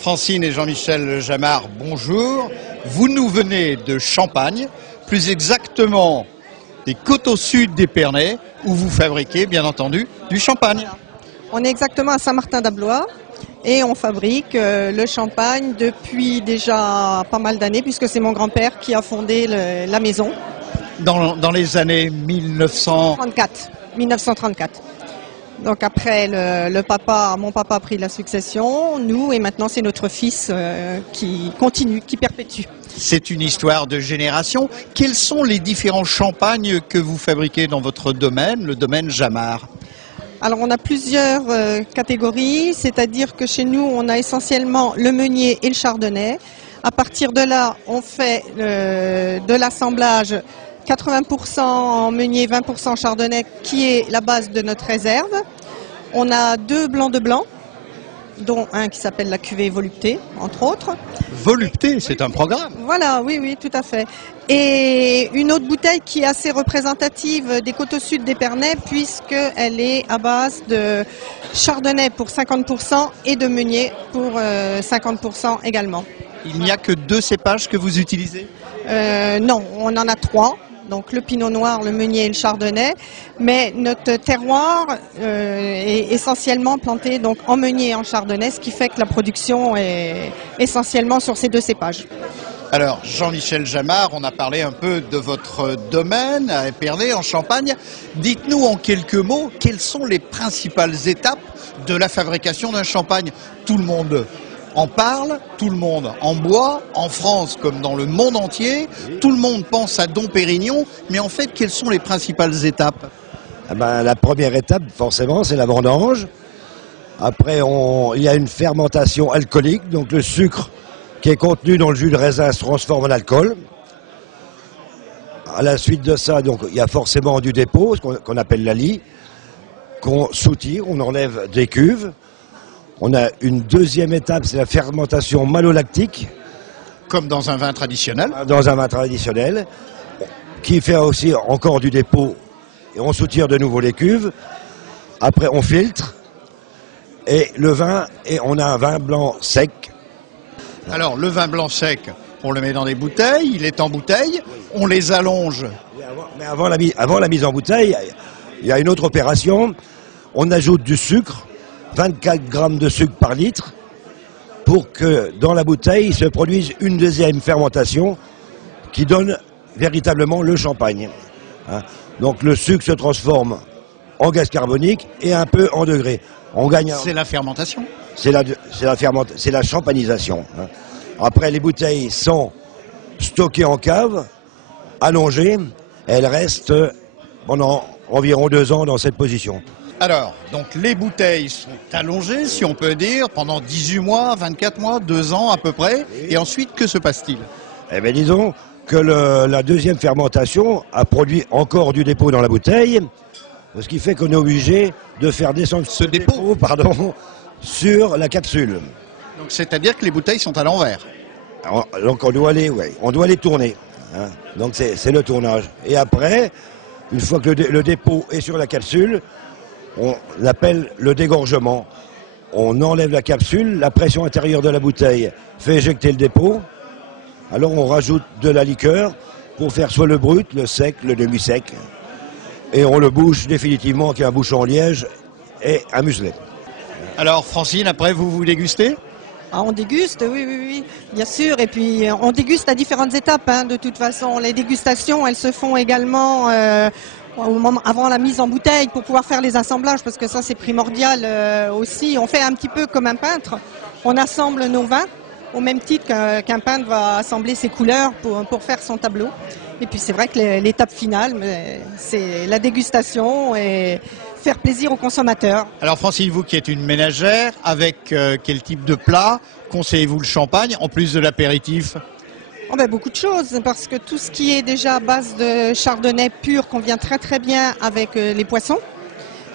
Francine et Jean-Michel Jamard, bonjour. Vous nous venez de Champagne, plus exactement des Coteaux Sud d'Épernay, où vous fabriquez, bien entendu, du champagne. On est exactement à Saint-Martin-d'Ablois et on fabrique le champagne depuis déjà pas mal d'années, puisque c'est mon grand-père qui a fondé la maison. Dans les années 1934. Donc après, mon papa a pris la succession, nous, et maintenant c'est notre fils qui continue, qui perpétue. C'est une histoire de génération. Quels sont les différents champagnes que vous fabriquez dans votre domaine, le domaine Jamard? Alors on a plusieurs catégories, c'est-à-dire que chez nous on a essentiellement le meunier et le chardonnay. À partir de là, on fait de l'assemblage 80% en meunier, 20% chardonnay, qui est la base de notre réserve. On a 2 blancs de blanc, dont un qui s'appelle la cuvée Volupté, entre autres. Volupté, c'est un programme. Voilà, oui, tout à fait. Et une autre bouteille qui est assez représentative des Coteaux Sud d'Épernay, puisqu'elle est à base de chardonnay pour 50% et de meunier pour 50% également. Il n'y a que 2 cépages que vous utilisez? Non, on en a 3. Donc le pinot noir, le meunier et le chardonnay, mais notre terroir est essentiellement planté donc en meunier et en chardonnay, ce qui fait que la production est essentiellement sur ces 2 cépages. Alors Jean-Michel Jamard, on a parlé un peu de votre domaine à Épernay, en Champagne. Dites-nous en quelques mots, quelles sont les principales étapes de la fabrication d'un champagne? Tout le monde en parle, tout le monde en boit, en France comme dans le monde entier, tout le monde pense à Dom Pérignon, mais en fait, quelles sont les principales étapes? La première étape, forcément, c'est la vendange. Après, il y a une fermentation alcoolique, donc le sucre qui est contenu dans le jus de raisin se transforme en alcool. À la suite de ça, donc, il y a forcément du dépôt, ce qu'on appelle la lie, qu'on soutire, on enlève des cuves. On a une deuxième étape, c'est la fermentation malolactique. Comme dans un vin traditionnel. Dans un vin traditionnel, qui fait aussi encore du dépôt. Et on soutire de nouveau les cuves. Après, on filtre. Et le vin, et on a un vin blanc sec. Alors, le vin blanc sec, on le met dans des bouteilles, il est en bouteille, on les allonge. Mais avant la mise en bouteille, il y a une autre opération. On ajoute du sucre. 24 grammes de sucre par litre pour que dans la bouteille se produise une deuxième fermentation qui donne véritablement le champagne. Donc le sucre se transforme en gaz carbonique et un peu en degrés. C'est la fermentation. C'est la champagnisation. Après, les bouteilles sont stockées en cave, allongées, elles restent pendant environ 2 ans dans cette position. Alors, donc les bouteilles sont allongées, si on peut dire, pendant 18 mois, 24 mois, 2 ans à peu près. Et ensuite, que se passe-t-il? Eh bien, disons que la deuxième fermentation a produit encore du dépôt dans la bouteille, ce qui fait qu'on est obligé de faire descendre ce dépôt sur la capsule. Donc, c'est-à-dire que les bouteilles sont à l'envers. Donc, on doit les tourner. Donc, c'est le tournage. Et après, une fois que le dépôt est sur la capsule, on l'appelle le dégorgement. On enlève la capsule, la pression intérieure de la bouteille fait éjecter le dépôt. Alors on rajoute de la liqueur pour faire soit le brut, le sec, le demi-sec. Et on le bouche définitivement avec un bouchon en liège et un muselet. Alors Francine, après vous dégustez? On déguste, oui, bien sûr. Et puis on déguste à différentes étapes. De toute façon, les dégustations, elles se font également avant la mise en bouteille pour pouvoir faire les assemblages, parce que ça c'est primordial aussi. On fait un petit peu comme un peintre. On assemble nos vins au même titre qu'un peintre va assembler ses couleurs pour faire son tableau. Et puis c'est vrai que l'étape finale, c'est la dégustation et faire plaisir aux consommateurs. Alors Francine, vous qui êtes une ménagère, avec quel type de plat conseillez-vous le champagne en plus de l'apéritif? Beaucoup de choses, parce que tout ce qui est déjà à base de chardonnay pur convient très très bien avec les poissons.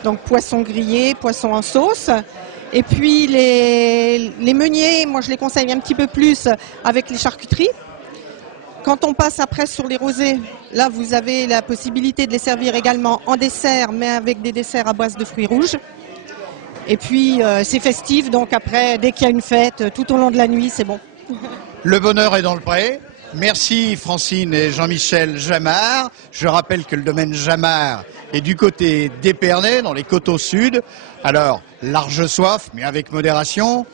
Donc poisson grillé, poisson en sauce. Et puis les meuniers, moi je les conseille un petit peu plus avec les charcuteries. Quand on passe après sur les rosés, là vous avez la possibilité de les servir également en dessert, mais avec des desserts à base de fruits rouges. Et puis c'est festif, donc après, dès qu'il y a une fête, tout au long de la nuit, c'est bon. Le bonheur est dans le pré. Merci Francine et Jean-Michel Jamard. Je rappelle que le domaine Jamard est du côté d'Épernay, dans les Coteaux Sud. Alors, large soif, mais avec modération.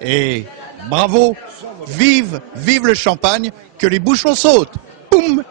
Et bravo, vive le champagne, que les bouchons sautent. Boum!